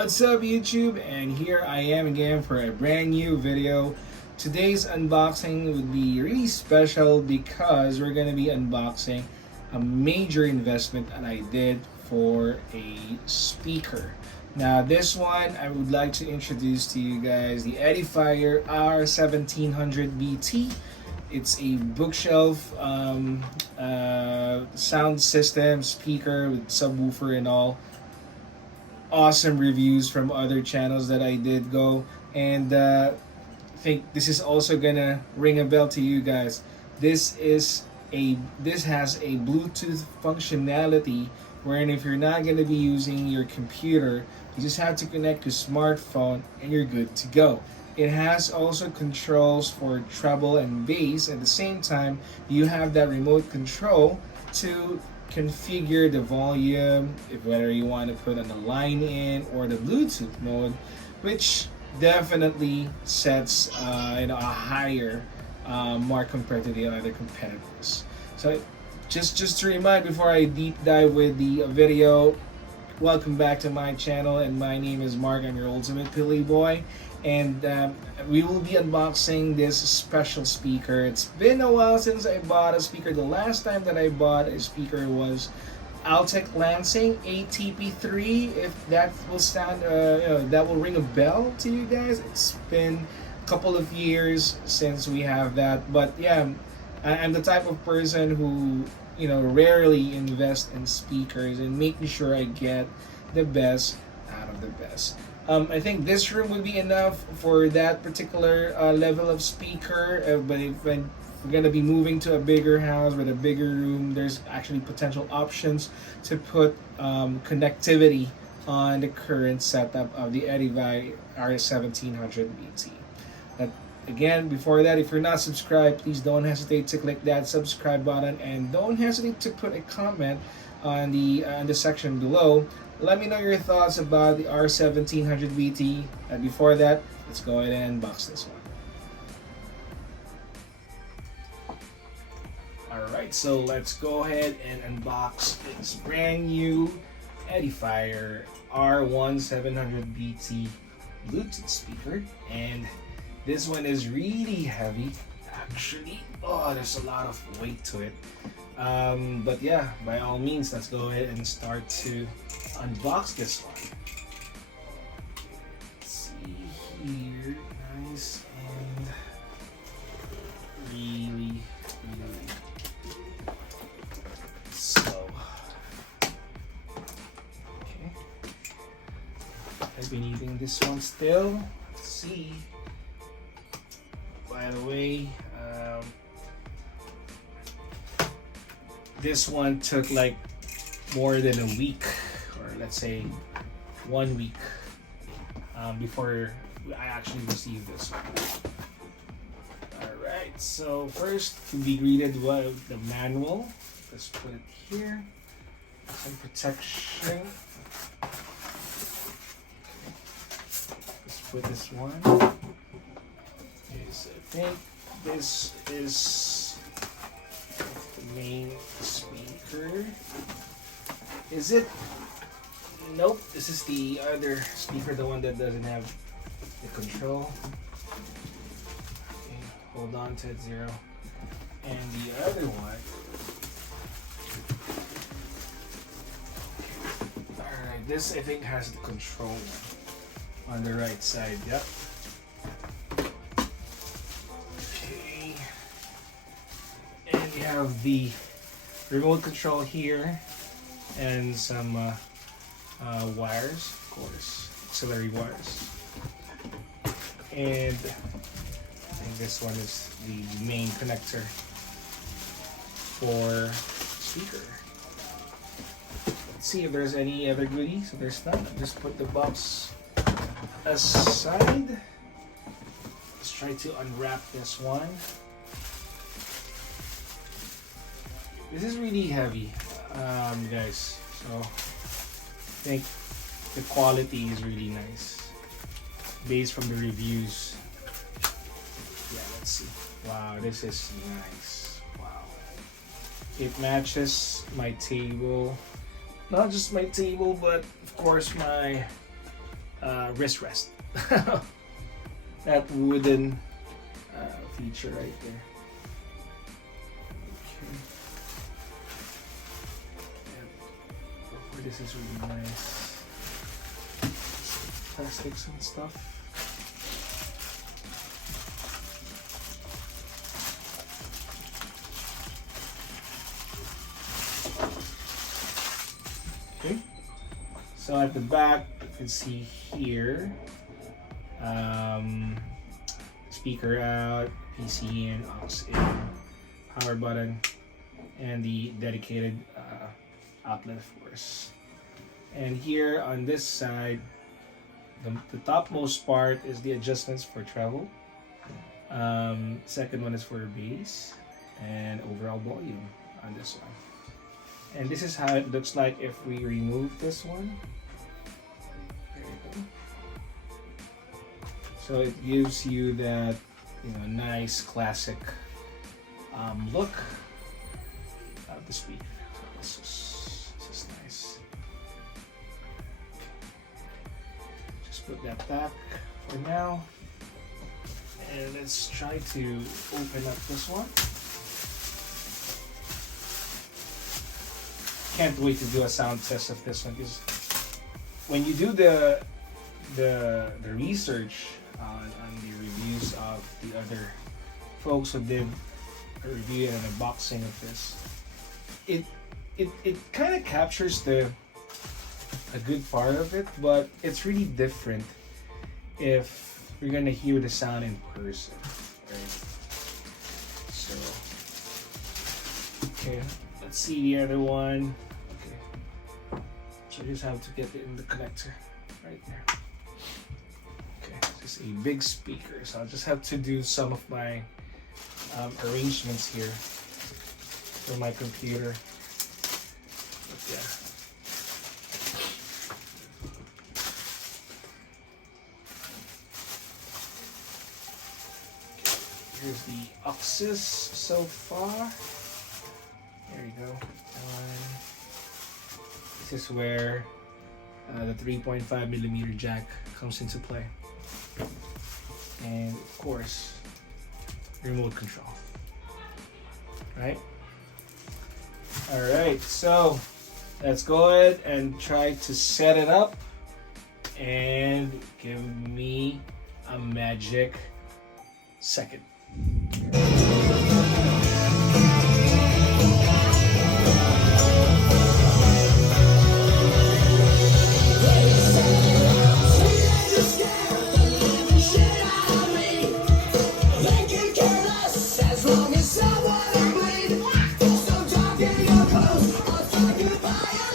What's up YouTube? And here I am again for a brand new video. Today's unboxing would be really special because we're gonna be unboxing a major investment that I did for a speaker. Now this one I would like to introduce to you guys the Edifier R1700BT. It's a bookshelf sound system speaker with subwoofer and all. Awesome reviews from other channels that I did go, and I think this is also gonna ring a bell to you guys. This has a Bluetooth functionality wherein if you're not gonna be using your computer, you just have to connect your smartphone and you're good to go. It has also controls for treble and bass. At the same time, you have that remote control to configure the volume, if whether you want to put on the line in or the Bluetooth mode, which definitely sets a higher mark compared to the other competitors. So just to remind before I deep dive with the video, welcome back to my channel, and my name is Mark. I'm your ultimate Pilly boy, and we will be unboxing this special speaker. It's been a while since I bought a speaker. The last time that I bought a speaker was Altec Lansing ATP3. If that will stand, that will ring a bell to you guys. It's been a couple of years since we have that, but yeah, I'm the type of person who rarely invest in speakers and making sure I get the best out of the best. I think this room would be enough for that particular level of speaker, but if we're going to be moving to a bigger house with a bigger room, there's actually potential options to put connectivity on the current setup of the Edifier R1700BT. Again, before that, if you're not subscribed, please don't hesitate to click that subscribe button, and don't hesitate to put a comment on the section below. Let me know your thoughts about the R1700BT. And before that, let's go ahead and unbox this one. Alright, so let's go ahead and unbox this brand new Edifier R1700BT Bluetooth speaker. And this one is really heavy, actually. Oh, there's a lot of weight to it. But yeah, by all means, let's go ahead and start to unbox this one. Let's see here, nice and really slow. Okay, I've been eating this one still. Let's see. By the way, this one took like more than a week, or let's say 1 week, before I actually received this one. Alright, so first to be greeted with the manual. Let's put it here. Some protection. Let's put this one. I think this is the main speaker. Is it? Nope, this is the other speaker, the one that doesn't have the control. Okay, hold on to it, 0. And the other one. Alright, this I think has the control on the right side. Yep. We have the remote control here and some wires, of course, auxiliary wires. And I think this one is the main connector for speaker. Let's see if there's any other goodies. If there's none, just put the box aside. Let's try to unwrap this one. This is really heavy, guys, so I think the quality is really nice based from the reviews. Yeah, let's see. Wow, this is nice. Wow. It matches my table. Not just my table, but of course my wrist rest. That wooden feature right there. Okay. Yeah. This is really nice. Plastics and stuff. Okay. So at the back, you can see here, speaker out, PC in, aux in, power button, and the dedicated outlet, of course. And here on this side, the topmost part is the adjustments for treble. Second one is for bass and overall volume on this one. And this is how it looks like if we remove this one. There you go. So it gives you that, you know, nice classic look of the speaker. So this is nice. Just put that back for now. And let's try to open up this one. Can't wait to do a sound test of this one, because when you do the research on the reviews of the other folks who did a review and an unboxing of this, it kind of captures a good part of it, but it's really different if you're gonna hear the sound in person, right? So okay, let's see the other one. So I just have to get it in the connector right there. Okay, this is a big speaker, so I'll just have to do some of my arrangements here for my computer. But yeah. Okay, here's the auxes so far. There you go. This is where the 3.5mm jack comes into play, and of course remote control. Right? Alright, so let's go ahead and try to set it up, and give me a magic second. As long as someone agreed, so talking your clothes, I'll talk you by